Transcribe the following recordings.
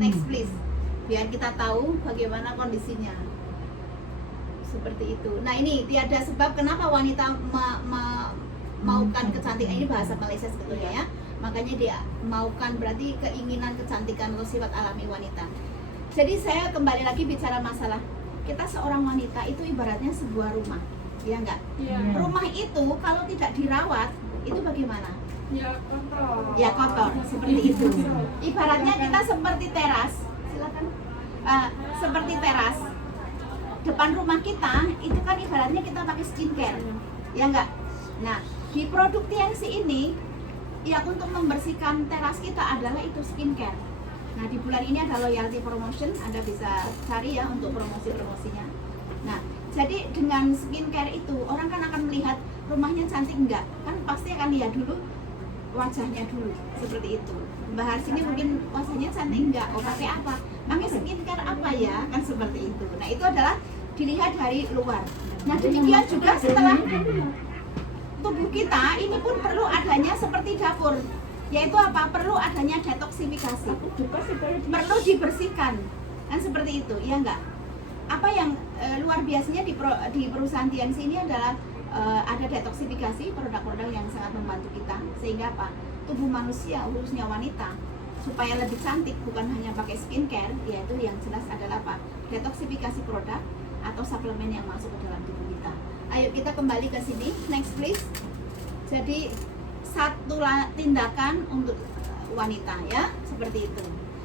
Next please. Biar kita tahu bagaimana kondisinya. Seperti itu. Nah ini tiada sebab kenapa wanita maukan kecantikan, ini bahasa Malaysia sebetulnya ya. Makanya dia maukan berarti keinginan kecantikan atau sifat alami wanita. Jadi saya kembali lagi bicara masalah kita seorang wanita itu ibaratnya sebuah rumah, ya enggak? Rumah itu kalau tidak dirawat itu bagaimana? Ya kotor. Ya kotor, seperti itu. Ibaratnya kita seperti teras, silakan. Seperti teras depan rumah kita itu kan ibaratnya kita pakai skincare, ya enggak? Nah di produk TNC ini ya untuk membersihkan teras kita adalah itu skincare. Nah di bulan ini ada loyalty promotion, Anda bisa cari ya untuk promosi-promosinya. Nah jadi dengan skincare itu orang kan akan melihat rumahnya cantik enggak, kan pasti akan lihat dulu wajahnya dulu, seperti itu. Mbak Hars ini mungkin wajahnya cantik enggak, oh pakai apa, pakai skincare apa ya, kan seperti itu. Nah itu adalah dilihat dari luar. Nah demikian juga setelah tubuh kita ini pun perlu adanya seperti dapur, yaitu apa? Perlu adanya detoksifikasi, perlu dibersihkan, kan seperti itu, ya enggak? Apa yang luar biasanya di perusahaan TNC ini adalah ada detoksifikasi, produk-produk yang sangat membantu kita, sehingga apa? Tubuh manusia, khususnya wanita, supaya lebih cantik bukan hanya pakai skincare, yaitu yang jelas adalah apa? Detoksifikasi produk atau suplemen yang masuk ke dalam tubuh kita. Ayo kita kembali ke sini, next please. Jadi satu tindakan untuk wanita ya, seperti itu.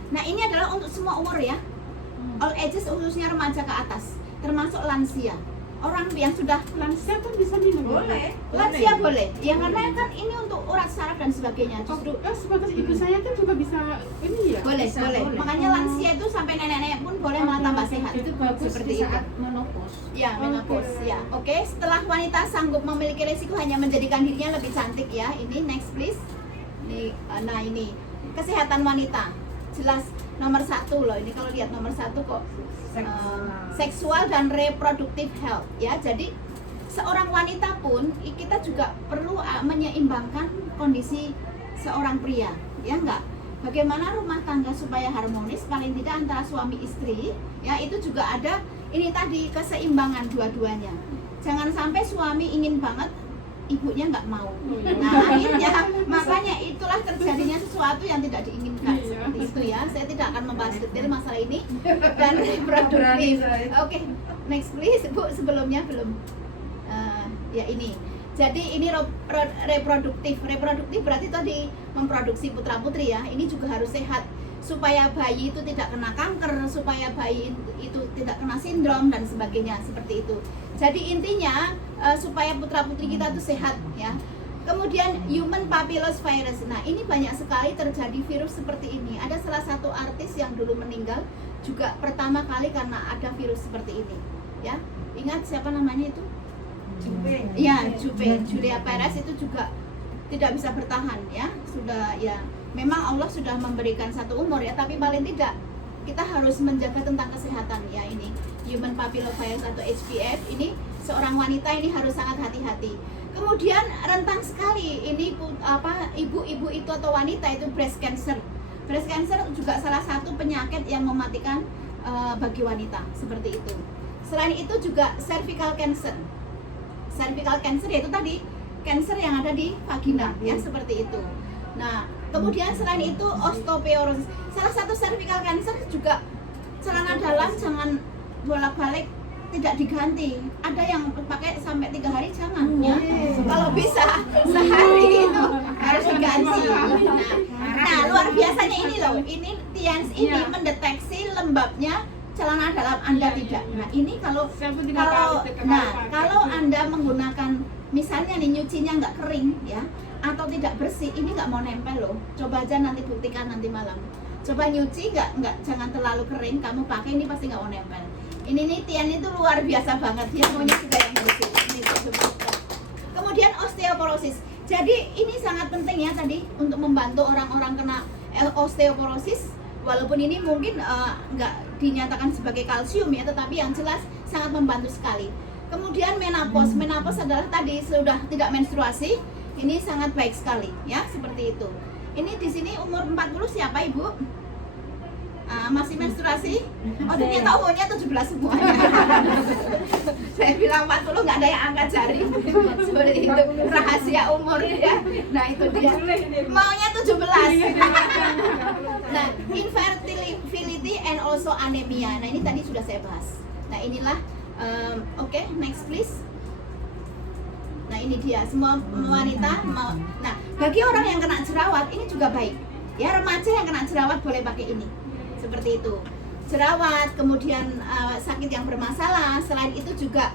Nah ini adalah untuk semua umur ya, all ages, khususnya remaja ke atas, termasuk lansia. Orang yang sudah Lansia pun bisa minum. Boleh. lansia boleh, ya karena kan ini untuk urat saraf dan sebagainya. Justru Sebatas ibu saya tuh juga bisa ini ya. boleh. Makanya lansia itu sampai nenek-nenek pun boleh malah tambah sehat. Itu bagus Seperti di saat itu. menopause. Ya, menopause ya. Oke, setelah wanita sanggup memiliki resiko hanya menjadikan dirinya lebih cantik ya. Ini next please. Nah ini kesehatan wanita jelas nomor 1 loh. Ini kalau lihat nomor 1 kok seksual dan reproduktif health ya. Jadi seorang wanita pun kita juga perlu menyeimbangkan kondisi seorang pria, ya enggak? Bagaimana rumah tangga supaya harmonis paling tidak antara suami istri ya, itu juga ada ini tadi keseimbangan dua-duanya. Jangan sampai suami ingin banget, ibunya nggak mau. Nah akhirnya makanya itulah terjadinya sesuatu yang tidak diinginkan, seperti itu ya. Saya tidak akan membahas detail masalah ini dan reproduktif. Oke, next please Bu, sebelumnya belum. Ya ini. Jadi ini reproduktif berarti tadi memproduksi putra putri ya. Ini juga harus sehat supaya bayi itu tidak kena kanker, supaya bayi itu tidak kena sindrom dan sebagainya, seperti itu. Jadi intinya supaya putra putri kita itu sehat ya. Kemudian human papillomavirus. Nah ini banyak sekali terjadi virus seperti ini. Ada salah satu artis yang dulu meninggal juga pertama kali karena ada virus seperti ini ya. Ingat siapa namanya itu? Julia Perez itu juga tidak bisa bertahan ya. Sudah ya, memang Allah sudah memberikan satu umur ya, tapi paling tidak kita harus menjaga tentang kesehatan ya. Ini human papillomavirus atau HPV ini seorang wanita ini harus sangat hati-hati. Kemudian rentan sekali ini ibu-ibu itu atau wanita itu breast cancer. Breast cancer juga salah satu penyakit yang mematikan bagi wanita, seperti itu. Selain itu juga cervical cancer. Cervical cancer yaitu tadi cancer yang ada di vagina ya, seperti itu. Nah, kemudian selain itu osteoporosis. Salah satu cervical cancer juga celana dalam jangan bolak-balik tidak diganti. Ada yang pakai sampai 3 hari jangan ya. Kalau bisa sehari itu harus diganti. Nah, luar biasanya ini loh. Ini TNC ini mendeteksi lembabnya celana dalam Anda tidak. Nah, ini kalau Anda menggunakan misalnya nih nyucinya nggak kering ya, atau tidak bersih, ini nggak mau nempel loh. Coba aja nanti buktikan nanti malam. Coba nyuci nggak jangan terlalu kering, kamu pakai ini pasti nggak mau nempel. Ini nih Tian itu luar biasa banget, dia maunya juga yang bersih. Ini kemudian osteoporosis. Jadi ini sangat penting ya tadi untuk membantu orang-orang kena osteoporosis. Walaupun ini mungkin nggak dinyatakan sebagai kalsium ya, tetapi yang jelas sangat membantu sekali. Kemudian menopause. Menopause adalah tadi sudah tidak menstruasi, ini sangat baik sekali ya, seperti itu. Ini di sini umur 40 siapa Ibu? Masih menstruasi? Oh ternyata umurnya 17 semuanya. Saya bilang 40 nggak ada yang angkat jari. Seperti itu rahasia umur ya. Nah itu dia. Maunya 17. Nah infertility and also anemia. Nah ini tadi sudah saya bahas. Nah inilah oke, next please. Nah ini dia, semua wanita mau. Nah bagi orang yang kena jerawat ini juga baik. Ya remaja yang kena jerawat boleh pakai ini. Seperti itu. Jerawat, kemudian sakit yang bermasalah. Selain itu juga,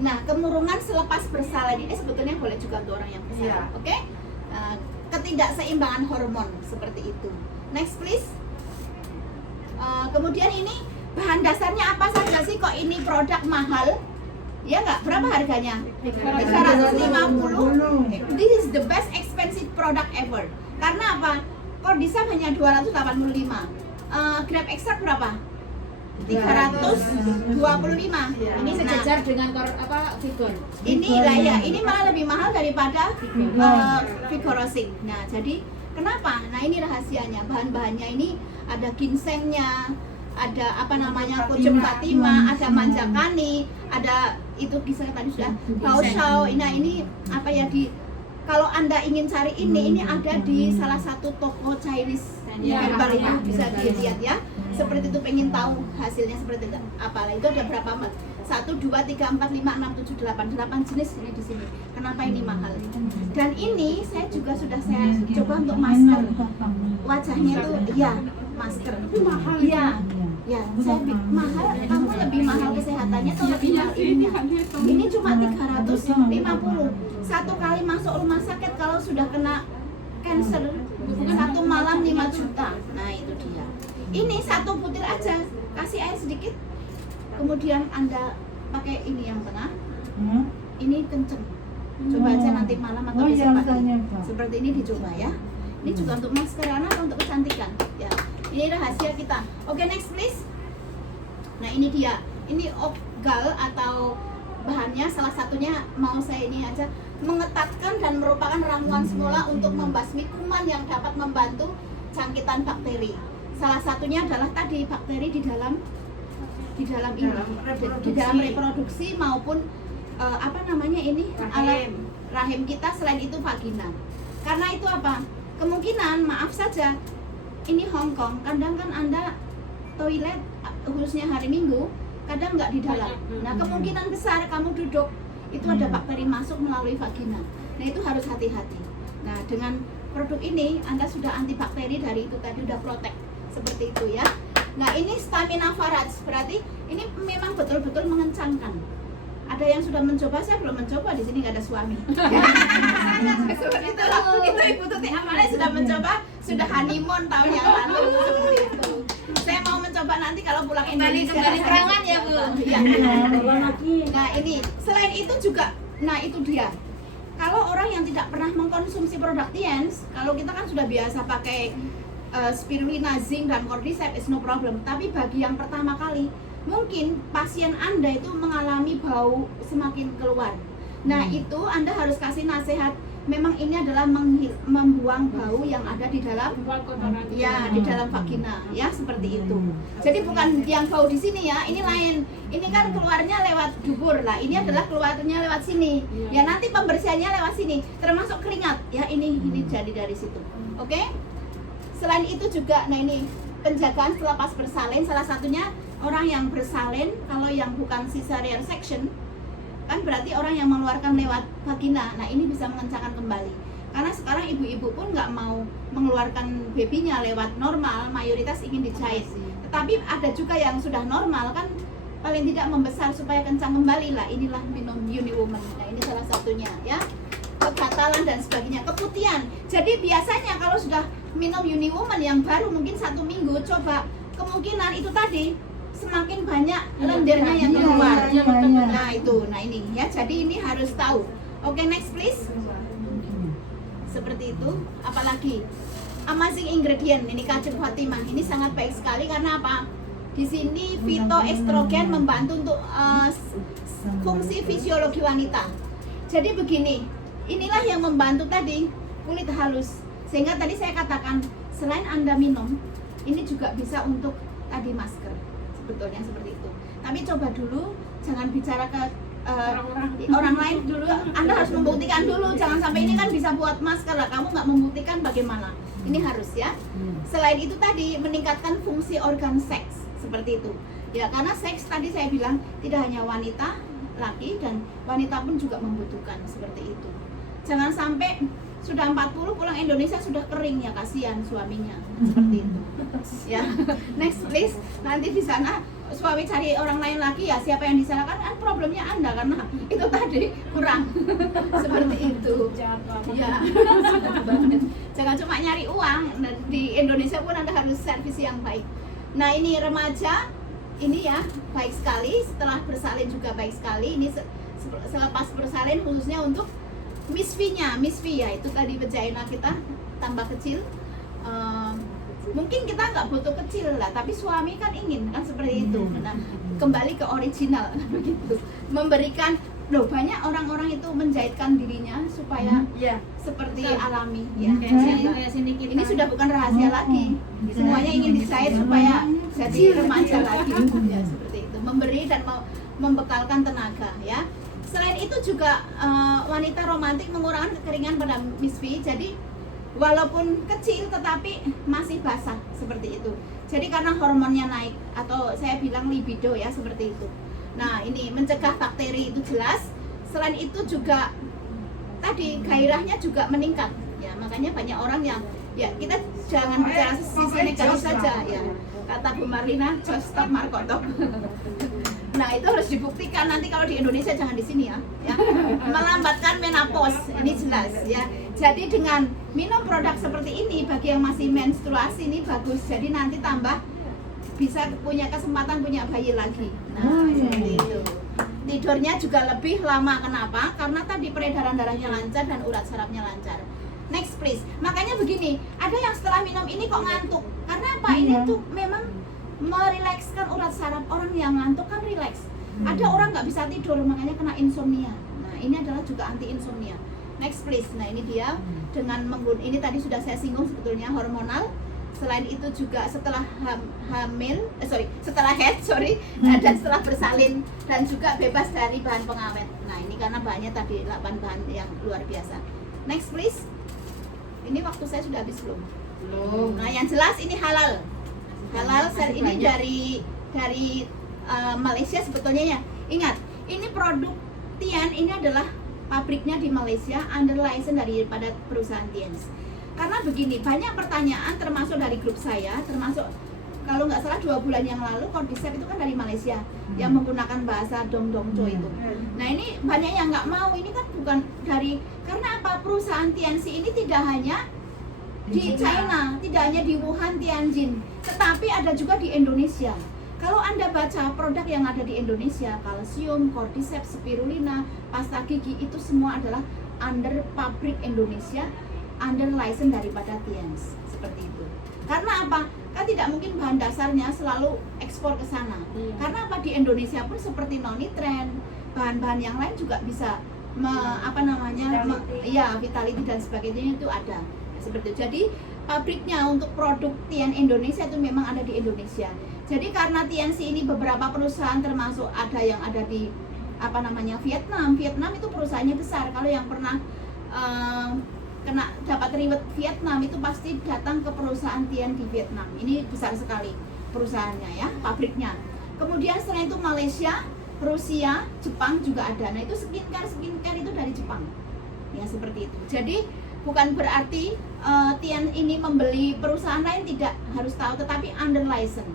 nah kemurungan selepas bersalin ini sebetulnya boleh juga untuk orang yang bersalin. Oke? Ketidakseimbangan hormon seperti itu. Next please. Kemudian ini bahan dasarnya apa saja sih kok ini produk mahal? Ya nggak? Berapa harganya? 350. This is the best expensive product ever. Karena apa? Cordisam hanya 285. Grape extract berapa? 325. Ini sejajar dengan Vigor. Ini lah ya, ini malah lebih mahal daripada Vigorosing. Nah, jadi kenapa? Nah, ini rahasianya. Bahan-bahannya ini ada ginsengnya, ada apa namanya kucing Fatima, ada manjakani, ada itu ginseng tadi sudah baoshao. Nah ini apa ya kalau Anda ingin cari ini ada di salah satu toko Chinese herbal itu bisa dilihat ya. Seperti itu pengen tahu hasilnya seperti itu. Apalah itu ada berapa? 1, 2, 3, 4, 5, 6, 7, 8 jenis ini di sini. Kenapa ini mahal? Dan ini saya juga sudah saya coba untuk masker. Wajahnya itu ya masker. Mahal. Iya. Ya, saya mahal, kamu lebih mahal kesehatannya atau lebih mahal ini? Ini cuma 350. Satu kali masuk rumah sakit kalau sudah kena cancer, satu malam 5 juta. Nah itu dia. Ini satu butir aja, kasih air sedikit, kemudian Anda pakai ini yang tengah. Ini kenceng. Coba aja nanti malam atau besok pagi. Seperti ini dicoba ya. Ini juga untuk masker atau untuk kecantikan. Ya. Ini rahasia kita. Oke, next please. Nah ini dia. Ini Opgal atau bahannya salah satunya mau saya ini aja mengetatkan dan merupakan ramuan semula untuk membasmi kuman yang dapat membantu jangkitan bakteri. Salah satunya adalah tadi bakteri di dalam reproduksi maupun apa namanya ini alat rahim kita, selain itu vagina. Karena itu apa? Kemungkinan maaf saja ini Hong Kong, kadang kan Anda toilet khususnya hari Minggu kadang nggak di dalam. Nah kemungkinan besar kamu duduk itu ada bakteri masuk melalui vagina. Nah itu harus hati-hati. Nah dengan produk ini Anda sudah antibakteri dari itu tadi, udah protect seperti itu ya. Nah ini Stamina Faraj, berarti ini memang betul-betul mengencangkan. Ada yang sudah mencoba, saya belum mencoba, di sini nggak ada suami. Seperti itu loh. Itu Ibu Tuti Amalia sudah mencoba, sudah honeymoon tahun yang lalu seperti itu. Saya mau mencoba nanti kalau pulang Indonesia. Kembali serangan ya Bu. Iya. Nah ini, selain itu juga, nah itu dia. Kalau orang yang tidak pernah mengkonsumsi produk Tiens, kalau kita kan sudah biasa pakai spirulina, zinc dan cordyceps, is no problem. Tapi bagi yang pertama kali, mungkin pasien Anda itu mengalami bau semakin keluar. Nah itu Anda harus kasih nasihat. Memang ini adalah membuang bau yang ada di dalam, ya di dalam vagina, ya seperti itu. Jadi bukan yang bau di sini ya, ini lain. Ini kan keluarnya lewat dubur lah. Ini adalah keluarnya lewat sini. Ya nanti pembersihannya lewat sini, termasuk keringat. Ya ini jadi dari situ. Oke? Selain itu juga, nah ini penjagaan selepas bersalin, salah satunya orang yang bersalin, kalau yang bukan cesarean section kan berarti orang yang mengeluarkan lewat vagina. Nah ini bisa mengencangkan kembali, karena sekarang ibu-ibu pun nggak mau mengeluarkan babynya lewat normal, mayoritas ingin dijahit. Tetapi ada juga yang sudah normal kan paling tidak membesar supaya kencang kembali lah. Inilah minum Uniwoman. Nah ini salah satunya ya. Kegatalan dan sebagainya, keputihan. Jadi biasanya kalau sudah minum Uniwoman yang baru mungkin 1 minggu, coba kemungkinan itu tadi semakin banyak lendirnya yang keluar. Nah itu, nah ini ya. Jadi ini harus tahu. Oke, next please. Seperti itu. Apalagi amazing ingredient ini kacang Fatimah. Ini sangat baik sekali karena apa? Di sini fitoestrogen membantu untuk fungsi fisiologi wanita. Jadi begini, inilah yang membantu tadi kulit halus. Sehingga tadi saya katakan selain Anda minum, ini juga bisa untuk tadi masker, sebetulnya seperti itu. Tapi coba dulu, jangan bicara ke orang lain dulu. Anda harus membuktikan dulu, jangan sampai ini kan bisa buat masker lah, kamu nggak membuktikan bagaimana. Ini harus ya. Selain itu tadi meningkatkan fungsi organ seks seperti itu. Ya karena seks tadi saya bilang tidak hanya wanita, laki dan wanita pun juga membutuhkan seperti itu. Jangan sampai sudah 40 pulang Indonesia sudah kering ya, kasihan suaminya seperti itu. Ya, next please. Nanti di sana suami cari orang lain lagi ya, siapa yang disalahkan? Kan problemnya Anda karena itu tadi kurang seperti itu. Ya, jangan cuma nyari uang. Nah, di Indonesia pun Anda harus servis yang baik. Nah ini remaja, ini ya baik sekali. Setelah bersalin juga baik sekali. Ini selepas bersalin khususnya untuk Miss V-nya, Miss V ya itu tadi vagina kita tambah kecil. Mungkin kita nggak butuh kecil lah, tapi suami kan ingin kan seperti itu. Nah, kembali ke original begitu. Memberikan loh, banyak orang-orang itu menjahitkan dirinya supaya seperti alami ya. Ini sudah bukan rahasia lagi. Semuanya ingin dijahit supaya jadi remaja lagi ya, seperti itu. Memberi dan membekalkan tenaga ya. Selain itu juga wanita romantik mengurangi kekeringan pada Miss V. Jadi walaupun kecil tetapi masih basah seperti itu. Jadi karena hormonnya naik atau saya bilang libido ya seperti itu. Nah ini mencegah bakteri itu jelas. Selain itu juga tadi gairahnya juga meningkat ya. Makanya banyak orang yang ya kita jangan bicara sisi negatif saja ya. Kata Bu Marlina, just stop markotop. Nah itu harus dibuktikan nanti kalau di Indonesia, jangan di sini ya, melambatkan menopause, ini jelas ya. Jadi dengan minum produk seperti ini bagi yang masih menstruasi ini bagus. Jadi nanti tambah bisa punya kesempatan punya bayi lagi. Nah seperti itu. Tidurnya juga lebih lama, kenapa? Karena tadi peredaran darahnya lancar dan urat sarafnya lancar. Next please. Makanya begini, ada yang setelah minum ini kok ngantuk. Karena apa? Ini tuh memang merilekskan urat saraf. Orang yang ngantuk kan rileks. Ada orang nggak bisa tidur makanya kena insomnia. Nah ini adalah juga anti insomnia. Next please. Nah ini dia dengan ini tadi sudah saya singgung sebetulnya hormonal. Selain itu juga setelah setelah head dan setelah bersalin dan juga bebas dari bahan pengawet. Nah ini karena bahannya tadi 8 bahan yang luar biasa. Next please. Ini waktu saya sudah habis belum? Nah yang jelas ini halal. Halal ini dari Malaysia sebetulnya ya. Ingat, ini produk Tian ini adalah pabriknya di Malaysia, under license daripada perusahaan Tians. Karena begini, banyak pertanyaan termasuk dari grup saya, termasuk kalau nggak salah 2 bulan yang lalu Cordyceps itu kan dari Malaysia yang menggunakan bahasa Dongdongco itu. Nah ini banyak yang nggak mau, ini kan bukan dari, karena apa, perusahaan Tianxi ini tidak hanya di China, tidak hanya di Wuhan, Tianjin, tetapi ada juga di Indonesia. Kalau Anda baca produk yang ada di Indonesia, kalsium, Cordyceps, spirulina, pasta gigi, itu semua adalah under pabrik Indonesia, under license daripada Tians, seperti itu. Karena apa? Kan tidak mungkin bahan dasarnya selalu ekspor ke sana. Karena apa? Di Indonesia pun seperti nonitren, bahan-bahan yang lain juga bisa vitality dan sebagainya itu ada. Seperti itu. Jadi pabriknya untuk produk Tian Indonesia itu memang ada di Indonesia. Jadi karena Tianxi ini beberapa perusahaan termasuk ada yang ada di Vietnam. Vietnam itu perusahaannya besar. Kalau yang pernah dapat reward Vietnam itu pasti datang ke perusahaan Tian di Vietnam. Ini besar sekali perusahaannya ya, pabriknya. Kemudian selain itu Malaysia, Rusia, Jepang juga ada. Nah itu skincare itu dari Jepang. Ya seperti itu. Jadi bukan berarti Tian ini membeli perusahaan lain, tidak harus tahu, tetapi under license